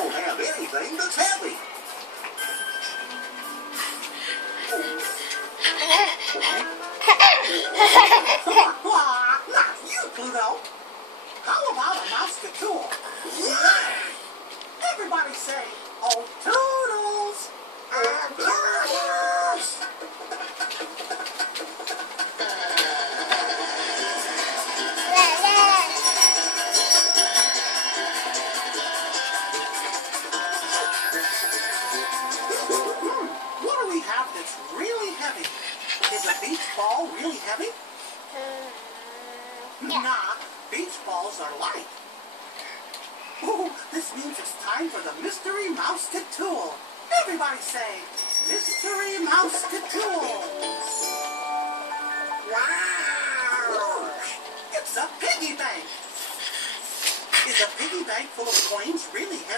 don't have anything that's heavy. Not you, Pluto. How about a mouse-tool? Everybody say, oh, toodles! Toodles! What do we have that's really heavy? Is a beach ball really heavy? Nah, beach balls are light. Ooh, this means it's time for the Mystery Mouse-Tool. Everybody say, Mystery Mouse-Tool. Wow! It's a piggy bank. Is a piggy bank full of coins really heavy?